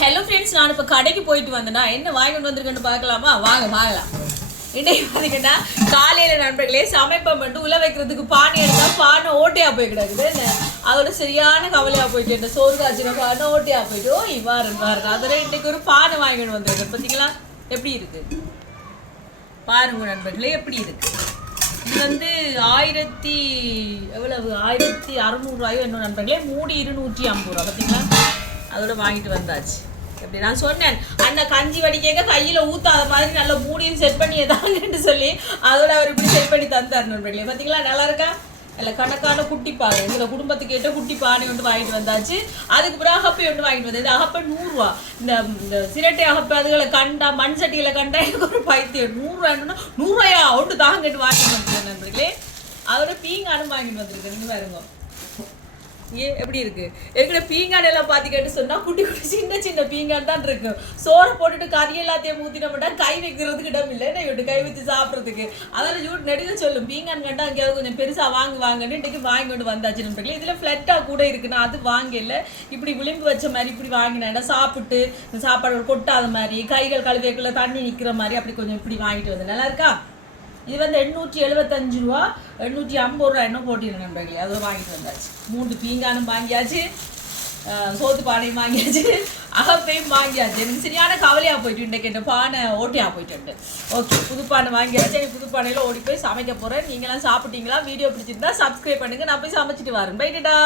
Hello friends, நான் இப்போ கடைக்கு போயிட்டு வந்தேன்னா என்ன வாங்கிட்டு வந்திருக்கேன்னு பார்க்கலாமா? வாங்கலாம். இன்றைக்கு பார்த்தீங்கன்னா காலையில் நண்பர்களே சமைப்பம் பண்ணிட்டு உள்ள வைக்கிறதுக்கு பானை எடுத்தால் பானை ஓட்டையாக போய் கிடக்குது. அதோட சரியான கவலையாக போயிட்டு இந்த சோறு காய்ச்சின பானை ஓட்டையாக போயிட்டு இவ்வாறு அதில் இன்றைக்கு ஒரு பானை வாங்கிட்டு வந்திருக்கேன். பார்த்தீங்களா எப்படி இருக்குது பாருங்க நண்பர்களே, எப்படி இருக்குது. இது வந்து 1600 என்ன நண்பர்களே, மூடி 250 ரூபா. பார்த்தீங்களா, அதோட வாங்கிட்டு வந்தாச்சு. எப்படி நான் சொன்னேன், அந்த கஞ்சி வடிக்க கையில் ஊற்றாத மாதிரி நல்ல மூடியும் செட் பண்ணி எதாங்கன்னு சொல்லி அதோட அவர் இப்படி செட் பண்ணி தந்தார் நண்பர்களே. பார்த்தீங்களா, நல்லா இருக்கா? இல்லை கணக்கான குட்டி பானை, இதில் குடும்பத்துக்கு ஏற்ற குட்டி பானை ஒன்று வாங்கிட்டு வந்தாச்சு. அதுக்கு பிறகு அகப்பை ஒன்று வாங்கிட்டு வந்தது. அகப்பை 100 ரூபா. இந்த சிரட்டை அகப்பை அதுகளை கண்டா, மண் சட்டிகளை கண்டா எனக்கு ஒரு பைத்தியம். 100 ரூபாய்னா 100 ரூபாயா ஒன்று தாங்கட்டு வாங்கிட்டு வந்துருக்கேன் நண்பர்களே. அதோட பீங்கானும் வாங்கிட்டு வந்திருக்கேன். நீங்கள் பாருங்க எப்படி இருக்கு. ஏற்கனவே பீங்கான் எல்லாம் பார்த்திக்கிட்டு சொன்னால் குட்டி குட்டி சின்ன பீங்கான் தான் இருக்கும். சோறை போட்டுட்டு கறி எல்லாத்தையும் ஊற்றின மாட்டா கை வைக்கிறதுக்கு இடம் இல்லை, என்ன கை வச்சு சாப்பிட்றதுக்கு. அதனால் யூட் நெடுக்க சொல்லும் பீங்கான் கண்டா அங்கேயாவது கொஞ்சம் பெருசாக வாங்குவாங்கன்னு இன்றைக்கி வாங்கி கொண்டு வந்தாச்சு நண்பர்களே. இதில் ஃப்ளட்டாக கூட இருக்குன்னா அது வாங்கல, இப்படி விளிம்பு வச்ச மாதிரி இப்படி வாங்கினேன். சாப்பிட்டு சாப்பாடு கொட்டாத மாதிரி கைகள் கழுவிக்குள்ள தண்ணி நிற்கிற மாதிரி அப்படி கொஞ்சம் இப்படி வாங்கிட்டு வந்தேன். நல்லா இருக்கா? இது வந்து 875 ரூபா, 850 ரூபா என்ன போட்டிருந்தேன் நண்பர்களே. அதில் வாங்கிட்டு வந்தாச்சு. 3 பீங்கானும் வாங்கியாச்சு, சோத்து பானையும் வாங்கியாச்சு, அகப்பையும் வாங்கியாச்சு. எனக்கு சரியான கவலையாக போயிட்டு இன்றைக்கு என்ன பானை ஓட்டையாக போயிட்டு. ஓகே, புது பானை வாங்கியாச்சு. எனக்கு புது பானையில் ஓடி போய் சமைக்க போகிறேன். நீங்களாம் சாப்பிட்டீங்களா? வீடியோ பிடிச்சிருந்தா சப்ஸ்கிரைப் பண்ணுங்கள். நான் போய் சமைச்சிட்டு வரேன். பைட்டா.